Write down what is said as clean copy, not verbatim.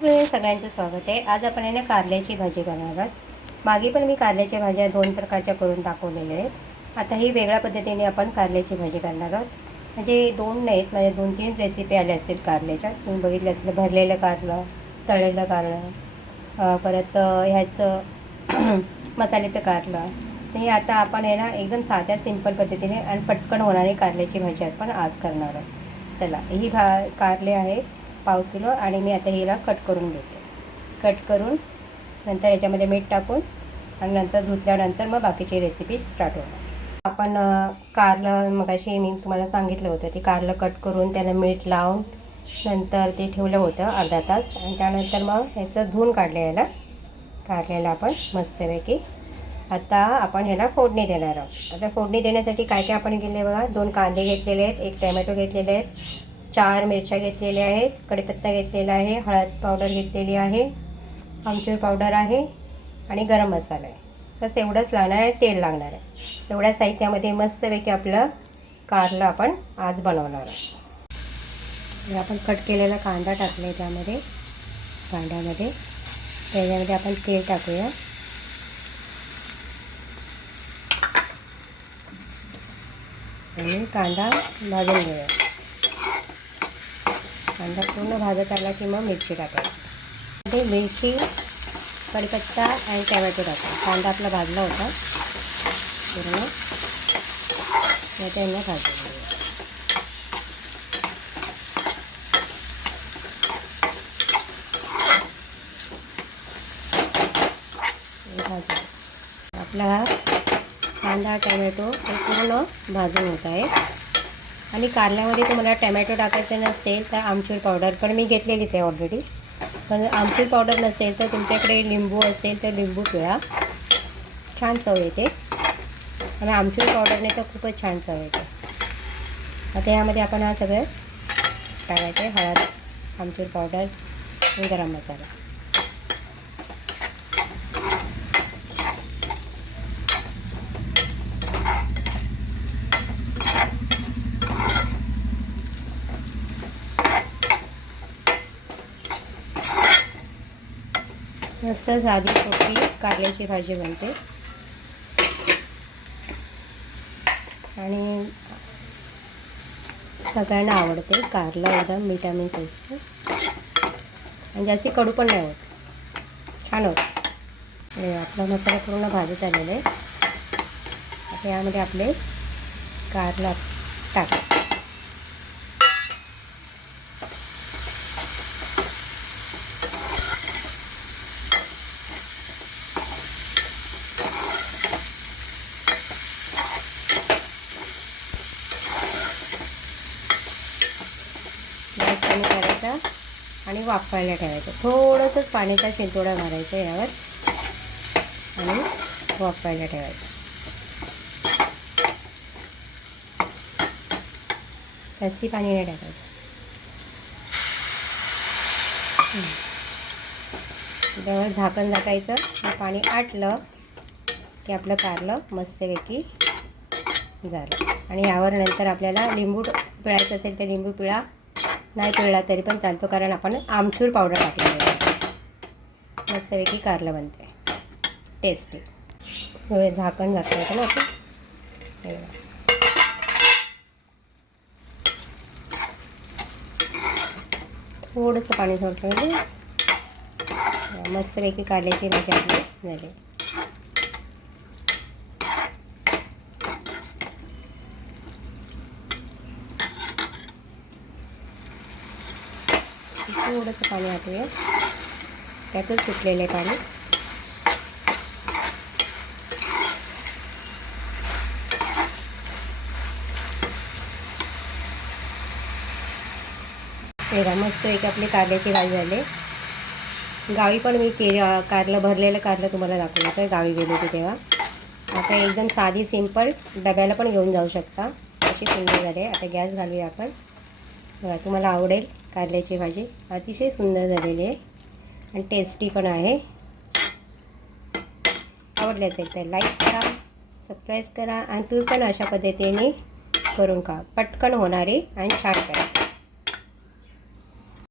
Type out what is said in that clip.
सगळ्यांचं स्वागत आहे। आज आपण आहे ना कारल्याची भाजी करणार आहोत। मागे पण मी कारल्याच्या भाज्या दोन प्रकारच्या करून दाखवलेल्या आहेत। आता ही वेगळ्या पद्धतीने आपण कारल्याची भाजी करणार आहोत। म्हणजे दोन नाहीत, म्हणजे 2-3 रेसिपी आल्या असतील कारल्याच्या, तुम्ही बघितलं असेल। भरलेलं कारलं, तळलेलं कारलं, परत ह्याचं मसाल्याचं कारलं। तर हे आता आपण आहे ना एकदम साध्या सिंपल पद्धतीने आणि पटकन होणारी कारल्याची भाजी आपण आज करणार आहोत। चला, ही कारले आहे पाव किलो आणि मी आता हिला कट करून घेते। कट करून नंतर याच्यामध्ये मीठ टाकून आणि नंतर धुतल्यानंतर मग बाकीची रेसिपी स्टार्ट होणार। आपण कारलं मगाशी मी तुम्हाला सांगितलं होतं, ते कारलं कट करून त्याला मीठ लावून नंतर ते ठेवलं होतं अर्धा तास आणि त्यानंतर मग ह्याचं धुवून काढलेलं कारल्याला आपण मस्तपैकी आता आपण ह्याला फोडणी देणार आहोत। आता फोडणी देण्यासाठी काय काय आपण केले बघा। 2 कांदे घेतलेले आहेत, 1 टोमॅटो घेतलेले आहेत, 4 मिरच्या घेतलेल्या आहेत, कढीपत्ता घेतलेला आहे, हळद पावडर घेतलेली आहे, आमचूर पावडर आहे आणि गरम मसाला आहे। बस एवढंच लागणार आहे, तेल लागणार आहे। एवढ्या साहित्यामध्ये मस्तपैकी आपलं कारलं आपण आज बनवणार आहोत। आपण कट केलेला कांदा टाकला आहे त्यामध्ये, कांद्यामध्ये त्याच्यामध्ये आपण तेल टाकूया आणि कांदा भाजून घेऊया। कांदा पूर्ण भाजत आला की मग मिरची टाकायची। ते मिरची, कढीपत्ता आणि टोमॅटो टाकायचा। कांदा आपला भाजला होता पूर्ण, त्यांना भाजून घेऊया। आपला हा कांदा टोमॅटो हे पूर्ण भाजून होत आहे। आणि कारल्यामध्ये तुम्हाला टोमॅटो टाकायचं नसेल तर आमचूर पावडर पण मी घेतलेलीच आहे ऑलरेडी। पण आमचूर पावडर नसेल तर तुमच्याकडे लिंबू असेल तर लिंबू पिळा, छान चव येते। आणि आमचूर पावडरने तर खूपच छान चव येते। आता यामध्ये आपण हा सगळं टाकायचं आहे, हळद, आमचूर पावडर आणि गरम मसाला। मस्त साधी सोपी कारल्याची भाजी बनते आणि सगळ्यांना आवडते। कारला एकदम विटॅमिन्स असते आणि जास्त कडू पण नाही होत, छान होतं। आपला मसाला पूर्ण भाजत आलेला आहे। आता यामध्ये आपले कारला टाकायचं। गॅस कमी करायचा आणि वाफवायला ठेवायचं। थोडंसं पाण्याचा शिंतोडा मारायचा यावर आणि वाफवायला ठेवायचं। जास्ती पाणी नाही टाकायचं। त्यावर झाकण टाकायचं आणि पाणी आटलं की आपलं कारलं मस्तपैकी झालं। आणि यावर नंतर आपल्याला लिंबू पिळायचं असेल तर लिंबू पिळा, नाही पिळला तरी पण चालतो, कारण आपण आमचूर पावडर टाकलेली आहे। मस्तपैकी कारलं बनते टेस्टी। झाकण घातलं ना आपण, थोडंसं पाणी सोडलं मस्तपैकी कारल्याची भाजी आपली झाली। थोडंसं पाणी आटूया, त्यातच सुटलेलं आहे पाणी। तेरा मस्त एक आपली कारल्याची भाजी झाली। गावी पण मी कारलं, भरलेलं कारलं तुम्हाला दाखवलं होतं गावी गेले होते तेव्हा। आता एकदम साधी सिंपल डब्याला पण घेऊन जाऊ शकता, अशी सुंदर झाली। आता गॅस घालूया आपण। बघा, तुम्हाला आवडेल कारल्याची भाजी, अतिशय सुंदर झालेली आहे आणि टेस्टी पण आहे। आवडले असेल तर लाईक करा, सबस्क्राईब करा आणि तुम्ही पण अशा पद्धतीने करून खा। पटकन होणारी आणि छान करा।